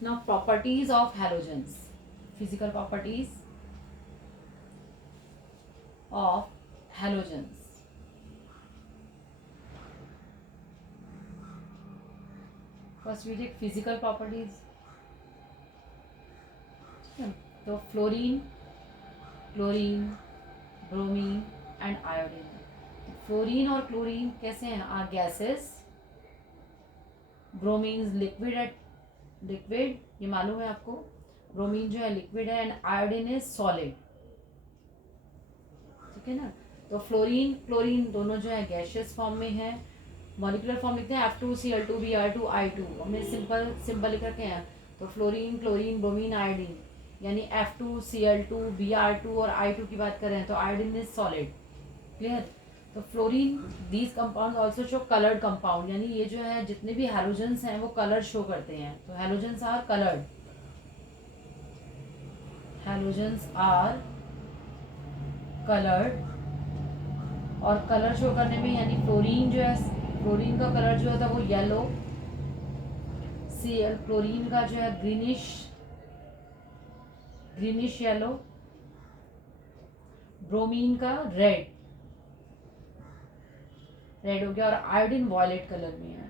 Now properties of halogens, physical properties of halogens. First we take physical properties. तो fluorine, chlorine, bromine and iodine. Fluorine और chlorine कैसे हैं? Are gases. Bromine liquid at liquid, ये मालूम है आपको. Bromine जो है लिक्विड है एंड आयोडीन इज सॉलिड. ठीक है ना. तो फ्लोरीन क्लोरीन दोनों जो है गैशियस फॉर्म में है. मॉलिक्यूलर फॉर्म लिखते हैं F2Cl2Br2I2. हमने सिंपल सिंबल लिख रखे हैं. तो फ्लोरीन क्लोरीन ब्रोमीन आयोडीन, यानी F2Cl2Br2 और I2 की बात करें तो आयोडीन इज सॉलिड. क्लियर. तो fluorine, these compound also show coloured compound, यानी ये जो है जितने भी हैलोजेंस हैं वो कलर शो करते हैं. तो halogens are coloured. Halogens are coloured. और कलर शो करने में यानी फ्लोरीन जो है, फ्लोरीन का कलर जो होता है वो येलो. Cl क्लोरीन का जो है ग्रीनिश ग्रीनिश येलो. ब्रोमीन का रेड रेड हो गया. और आयोडीन वॉयलेट कलर में है.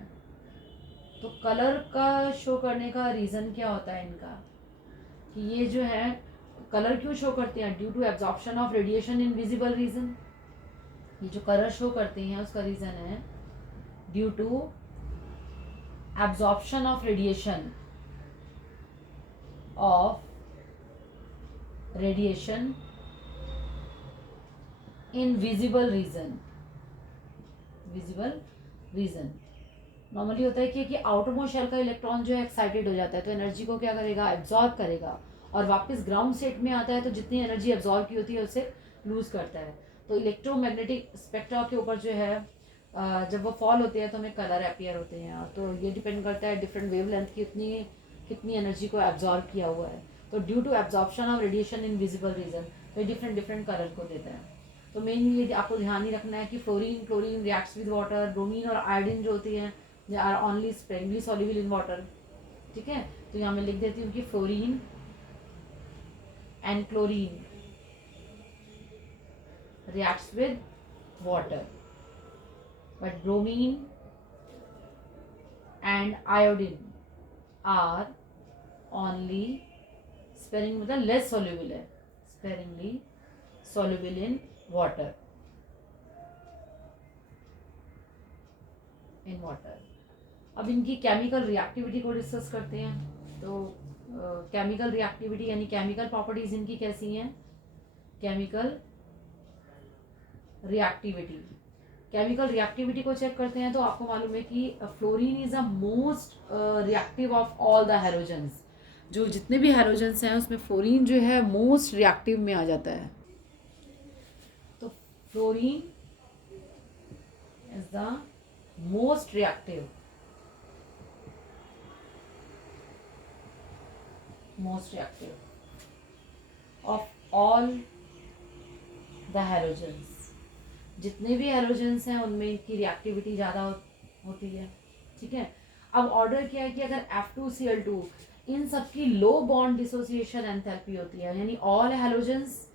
तो कलर का शो करने का रीज़न क्या होता है इनका, कि ये जो है कलर क्यों शो करते हैं? Due to absorption of radiation in visible region. ये जो कलर शो करते हैं उसका रीज़न है due to absorption of radiation in visible region. Visible region normally होता है कि आउटरमोस्ट शेल का इलेक्ट्रॉन जो है एक्साइटेड हो जाता है, तो एनर्जी को क्या करेगा? एब्जॉर्ब करेगा. और वापस ग्राउंड स्टेट में आता है तो जितनी एनर्जी एब्जॉर्ब की होती है उसे लूज करता है. तो इलेक्ट्रोमैग्नेटिक स्पेक्ट्रा के ऊपर जो है जब वो फॉल होते हैं तो हमें कलर अपीयर होते हैं. तो ये डिपेंड करता है डिफरेंट वेवलेंथ की कितनी एनर्जी को एब्जॉर्ब किया हुआ है. तो due to absorption of radiation in visible region, तो ये डिफरेंट डिफरेंट कलर को देता है. तो मेन ये आपको ध्यान ही रखना है कि fluorine chlorine reacts with water. Bromine और आयोडीन जो होती हैं they are only sparingly soluble in water. ठीक है. तो यहाँ मैं लिख देती हूँ कि fluorine and chlorine reacts with water, but bromine and iodine are only sparingly, मतलब less soluble है, sparingly soluble in water. in water. अब इनकी केमिकल रिएक्टिविटी को डिस्कस करते हैं. तो केमिकल रिएक्टिविटी यानी केमिकल प्रॉपर्टीज इनकी कैसी हैं? Chemical reactivity. केमिकल रिएक्टिविटी को चेक करते हैं तो आपको मालूम है कि fluorine is a most reactive of all the halogens. जो जितने भी हैलोजेंस हैं उसमें फ्लोरीन जो है मोस्ट रिएक्टिव में आ जाता है. तो fluorine is the most reactive of all the halogens. जितने भी हैलोजेंस हैं उनमें इनकी रिएक्टिविटी ज़्यादा होती है. ठीक है. अब ऑर्डर क्या है कि अगर F2Cl2 इन सबकी लो बॉन्ड डिसोसिएशन एंथैल्पी होती है, यानी all halogens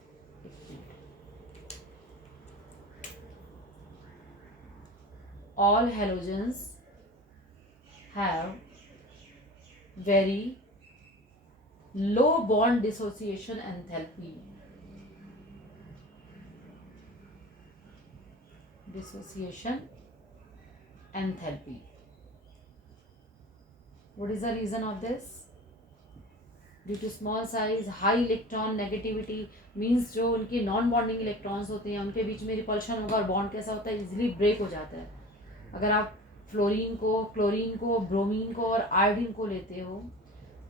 have very low bond dissociation enthalpy. Dissociation enthalpy. What is the reason of this? Due to small size, high electron negativity, means जो उनके नॉन बॉन्डिंग इलेक्ट्रॉन्स होते हैं उनके बीच में रिपल्शन होगा और बॉन्ड कैसा होता है? इजीली ब्रेक हो जाता है. अगर आप फ्लोरीन को क्लोरीन को ब्रोमीन को और आयोडीन को लेते हो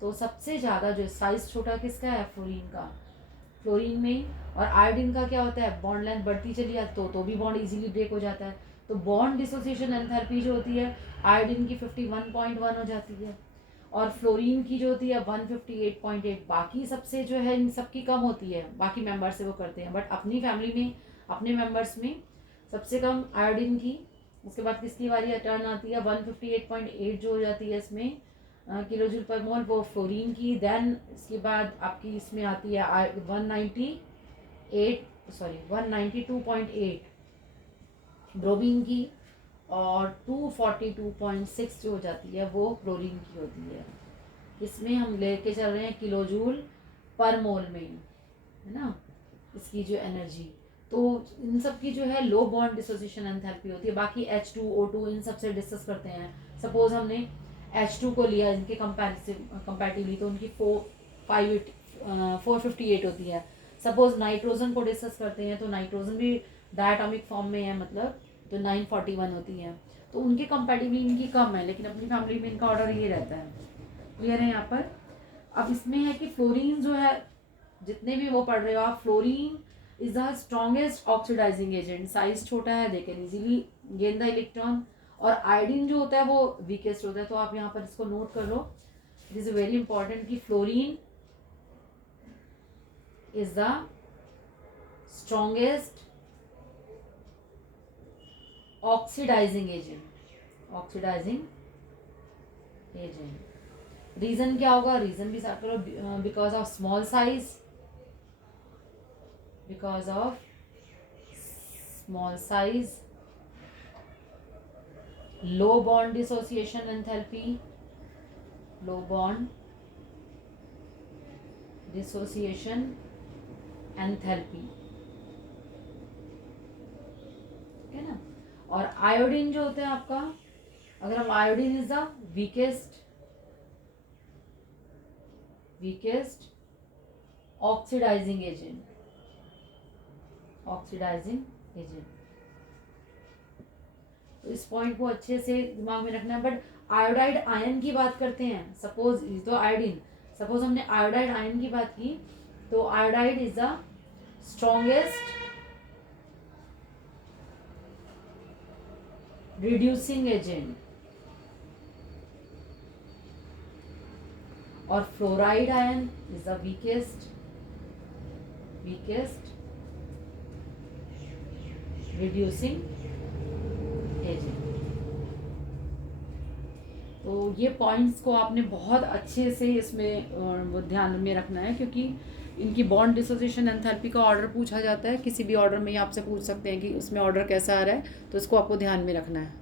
तो सबसे ज़्यादा जो साइज छोटा किसका है? फ्लोरीन का. फ्लोरीन में और आयोडीन का क्या होता है? बॉन्ड लेंथ बढ़ती चली जाती तो भी बॉन्ड इजीली ब्रेक हो जाता है. तो बॉन्ड डिसोसिएशन एंथैल्पी जो होती है आयोडीन की 51.1 हो जाती है और फ्लोरीन की जो होती है 158.8. बाकी सबसे जो है इन सबकी कम होती है, बाकी मेंबर से वो करते हैं. बट अपनी फैमिली में अपने मेंबर्स में सबसे कम आयोडीन की. उसके बाद किसकी बारी टर्न आती है? 158.8 जो हो जाती है इसमें किलोजूल पर मोल, वो फ्लोरीन की। देन इसके बाद आपकी इसमें आती है 192.8 ब्रोमीन की, और 242.6 जो हो जाती है वो क्लोरीन की होती है। इसमें हम लेके चल रहे हैं किलोजूल पर मोल में, है ना, इसकी जो एनर्जी। तो इन सब की जो है लो बॉन्ड डिसोसिएशन एंथैल्पी होती है। बाकी H2O2 इन सब से डिस्कस करते हैं। सपोज हमने H2 को लिया, इनके कंपैरेटिवली तो उनकी 458 होती है। सपोज नाइट्रोजन को डिस्कस करते हैं तो नाइट्रोजन भी डायटोमिक फॉर्म में है, मतलब तो 941 होती है। तो उनके कंपैरेटिवली इनकी कम है, लेकिन अपनी फैमिली में इनका ऑर्डर ये रहता है। क्लियर है यहाँ पर। अब इसमें है कि फ्लोरीन जो है, जितने भी वो पढ़ रहे हो आप, fluorine is the strongest oxidising agent. Size छोटा है, they can easily gain the electron. और आयोडीन जो होता है वो वीकेस्ट होता है। तो आप यहाँ पर इसको नोट कर लो, इट इज वेरी इंपॉर्टेंट कि fluorine is the strongest oxidising agent. Reason क्या होगा, रीजन भी साथ करो, because of small size, low bond dissociation enthalpy, है ना। और आयोडीन जो होता है आपका, अगर हम iodine is the weakest oxidising agent. तो इस पॉइंट को अच्छे से दिमाग में रखना है। बट आयोडाइड आयन की बात करते हैं, सपोज तो आयोडीन, सपोज हमने आयोडाइड आयन की बात की, तो iodide is the strongest reducing agent, और fluoride ion is the weakest reducing agent. तो ये पॉइंट्स को आपने बहुत अच्छे से इसमें ध्यान में रखना है, क्योंकि इनकी बॉन्ड डिसोसिएशन एंथैल्पी का ऑर्डर पूछा जाता है। किसी भी ऑर्डर में ये आपसे पूछ सकते हैं कि उसमें ऑर्डर कैसा आ रहा है, तो इसको आपको ध्यान में रखना है।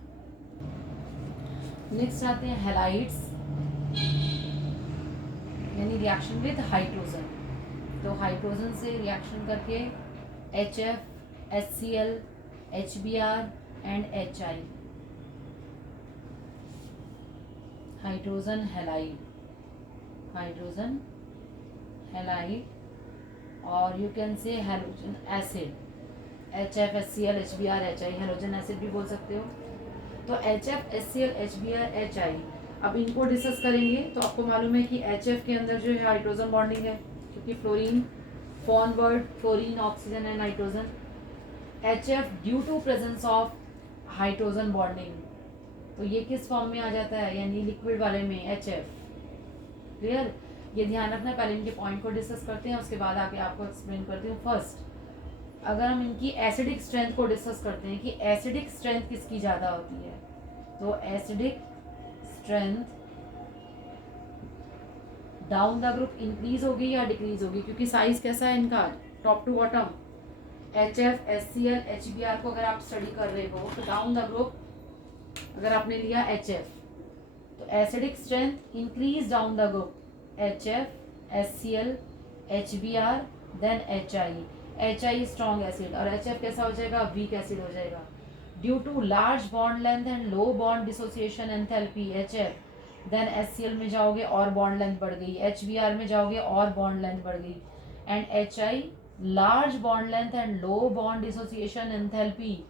नेक्स्ट आते हैं हैलाइड्स, यानी रिएक्शन विद हाइड्रोजन। तो हाइड्रोजन से रिएक्शन करके HF, HCl, HBr and HI, hydrogen halide, और you can say halogen acid, HF, HCl, HBr, HI, halogen acid भी बोल सकते हो। तो HF, HCl, HBr, HI, अब इनको डिस्कस करेंगे। तो आपको मालूम है कि HF के अंदर जो है हाइड्रोजन बॉन्डिंग है, क्योंकि fluorine form word, fluorine, oxygen and nitrogen. HF due to presence of hydrogen bonding, तो ये किस फॉर्म में आ जाता है, यानी लिक्विड वाले में HF। क्लियर, ये ध्यान रखना। पहले इनके पॉइंट को डिस्कस करते हैं, उसके बाद आके आपको एक्सप्लेन करती हूँ। फर्स्ट, अगर हम इनकी एसिडिक स्ट्रेंथ को डिस्कस करते हैं कि एसिडिक स्ट्रेंथ किसकी ज़्यादा होती है, तो acidic strength down the group increase होगी या डिक्रीज होगी, क्योंकि साइज कैसा है इनका, top to bottom. HF, HCl, HBr को अगर आप स्टडी कर रहे हो तो डाउन द ग्रुप अगर आपने लिया HF, तो acidic strength increase down the group HF, HCl, HBr, then HI strong acid, और HF कैसा हो जाएगा, वीक एसिड हो जाएगा। Due to large bond length and low bond dissociation enthalpy HF, then HCl में जाओगे और बॉन्ड लेंथ बढ़ गई, HBr में जाओगे और बॉन्ड लेंथ बढ़ गई, and HI large bond length and low bond dissociation enthalpy,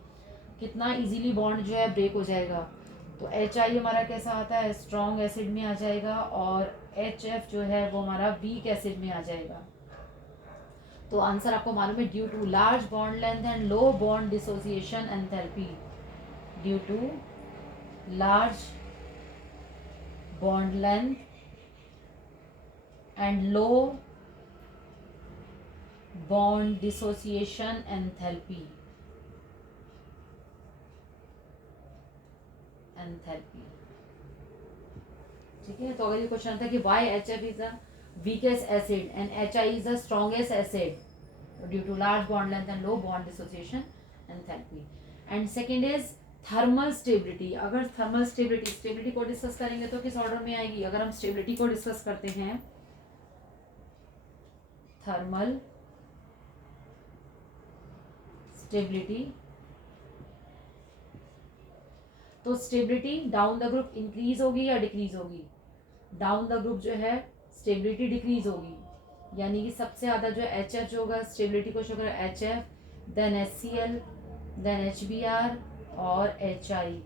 कितना इजीली बॉन्ड जो है ब्रेक हो जाएगा। तो HI हमारा कैसा आता है, स्ट्रॉन्ग एसिड में आ जाएगा, और HF जो है वो हमारा वीक एसिड में आ जाएगा। तो आंसर आपको मालूम है, due to large bond length and low bond dissociation enthalpy, due to large bond length and low bond dissociation enthalpy, ठीक है, तो अगर ये क्वेश्चन आता है कि why H F is the weakest acid and H I is the strongest acid due to large bond length and low bond dissociation enthalpy. And second is thermal stability. अगर thermal stability को discuss करेंगे तो किस order में आएगी? अगर हम stability को डिस्कस करते हैं, थर्मल स्टेबिलिटी, तो stability down the group increase होगी या डिक्रीज होगी? डाउन द ग्रुप जो है स्टेबिलिटी डिक्रीज होगी, यानी कि सबसे ज़्यादा जो एच एफ जो होगा स्टेबिलिटी को शो करेगा, H F, then H C L, then H B R और H I.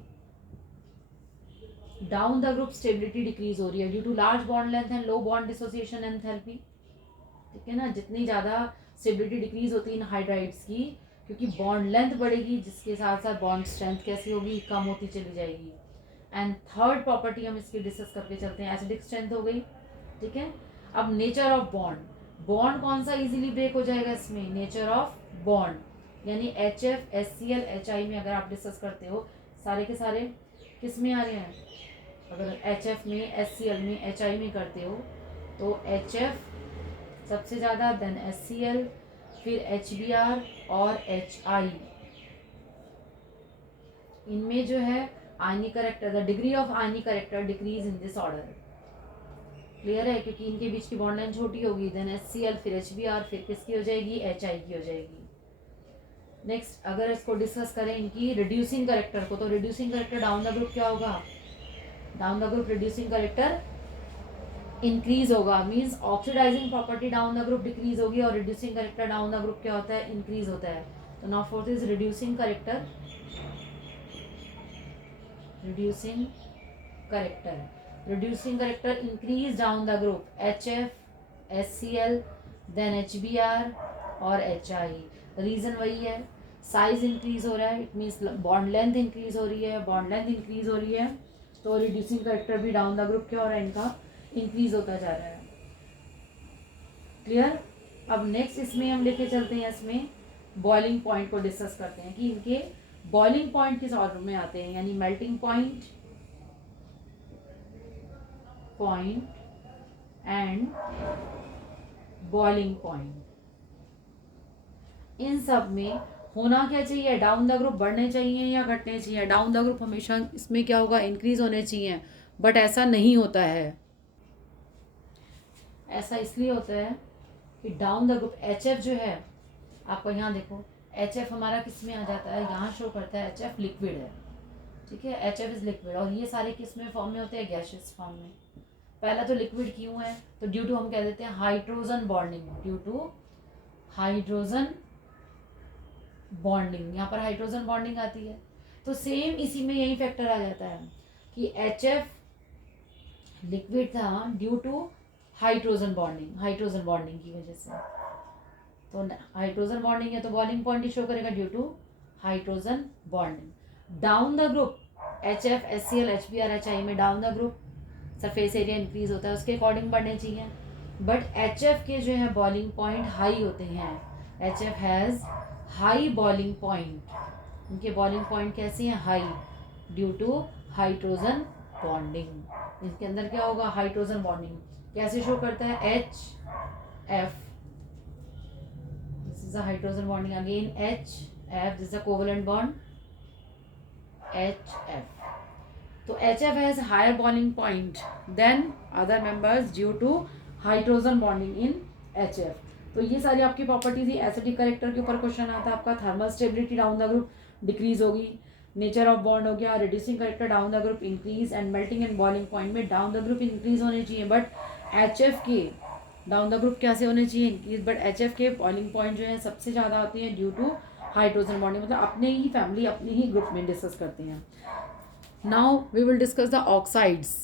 Down the group stability decrease हो रही है due to large bond length and low bond dissociation enthalpy. ठीक है ना, जितनी ज़्यादा स्टेबिलिटी डिक्रीज होती है इन हाइड्राइड्स की, क्योंकि बॉन्ड लेंथ बढ़ेगी जिसके साथ साथ बॉन्ड स्ट्रेंथ कैसी होगी? कम होती चली जाएगी। एंड थर्ड प्रॉपर्टी हम इसकी डिस्कस करके चलते हैं, एसिडिक स्ट्रेंथ हो गई। ठीक है, अब नेचर ऑफ बॉन्ड, बॉन्ड कौन सा इजीली ब्रेक हो जाएगा इसमें? नेचर ऑफ बॉन्ड, यानी H F, H C L, H I में अगर आप डिस्कस करते हो, सारे के सारे किस में आ रहे हैं? अगर एच एफ में, एच सी एल में, एच आई में करते हो तो एच एफ सबसे ज़्यादा, देन एच सी एल, फिर एच बी आर और एच आई। इनमें जो है आयनिक character, the degree of ionic character decrease in this order. Clear है, क्योंकि इनके बीच की बॉन्ड लेंथ छोटी होगी, देन एच सी एल, फिर एच बी आर, फिर किसकी हो जाएगी? एच आई की हो जाएगी। नेक्स्ट अगर इसको डिस्कस करें इनकी रिड्यूसिंग करेक्टर को, तो reducing character down the group क्या होगा? Down the group reducing character increase होगा, means oxidizing property down the group decrease होगी और reducing character down the group क्या होता है? इंक्रीज होता है। तो now fourth is reducing character, reducing character, reducing character increase down the group, H F, H C L, then H B R और H I. Reason वही है, size increase हो रहा है, it means bond length increase हो रही है, bond length increase हो रही है, तो रिड्यूसिंग करेक्टर भी डाउन द ग्रुप क्या हो रहा है? इनका इंक्रीज होता जा रहा है। क्लियर। अब नेक्स्ट इसमें हम लेके चलते हैं, इसमें बॉइलिंग पॉइंट को डिस्कस करते हैं कि इनके बॉइलिंग पॉइंट किस ऑर्डर में आते हैं, यानी melting point, and boiling point. इन सब में होना क्या चाहिए? डाउन द ग्रुप बढ़ने चाहिए या घटने चाहिए? डाउन द ग्रुप हमेशा इसमें क्या होगा? इंक्रीज होने चाहिए, बट ऐसा नहीं होता है। ऐसा इसलिए होता है कि down the group H F जो है, आपको यहाँ देखो एच एफ हमारा किस में आ जाता है? यहाँ शो करता है एच एफ लिक्विड है। ठीक है, एच एफ इज लिक्विड, और ये सारे किस में फॉर्म में होते हैं? गैसियस फॉर्म में। पहला तो लिक्विड क्यों है? तो ड्यू टू हम कह देते हैं hydrogen bonding, due to hydrogen bonding, यहाँ पर हाइड्रोजन बॉन्डिंग आती है। तो सेम इसी में यही फैक्टर आ जाता है कि एच एफ लिक्विड था ड्यू टू हाइड्रोजन बॉन्डिंग की वजह से। तो हाइड्रोजन बॉन्डिंग है तो बॉइलिंग पॉइंट ही शो करेगा due to hydrogen bonding. Down the group H F, H C L, H B R, H I में down the group surface area increase होता है, उसके अकॉर्डिंग बढ़ने चाहिए, बट एच एफ के जो है बॉइलिंग पॉइंट हाई होते हैं। H F has high boiling point, उनके बॉइलिंग पॉइंट कैसे हैं? High, due to hydrogen bonding. इनके अंदर क्या होगा? Hydrogen bonding. कैसे शो करता है? H F, this is a hydrogen bonding again, H F, this is a covalent bond, H F. तो H F has higher boiling point than other members due to hydrogen bonding in H F. तो ये सारी आपकी properties ही। Acidic character के ऊपर question आता है आपका, thermal stability down the group decrease होगी, नेचर ऑफ बॉन्ड हो गया, reducing character down the group increase, and melting and boiling point में डाउन द ग्रुप इंक्रीज होने चाहिए, बट एच एफ के डाउन द ग्रुप कैसे होने चाहिए? इंक्रीज, बट एच एफ के बॉइलिंग पॉइंट जो है सबसे ज़्यादा आते हैं ड्यू टू हाइड्रोजन बॉन्डिंग, मतलब अपने ही फैमिली अपने ही ग्रुप में डिस्कस करते हैं। Now we will discuss the oxides.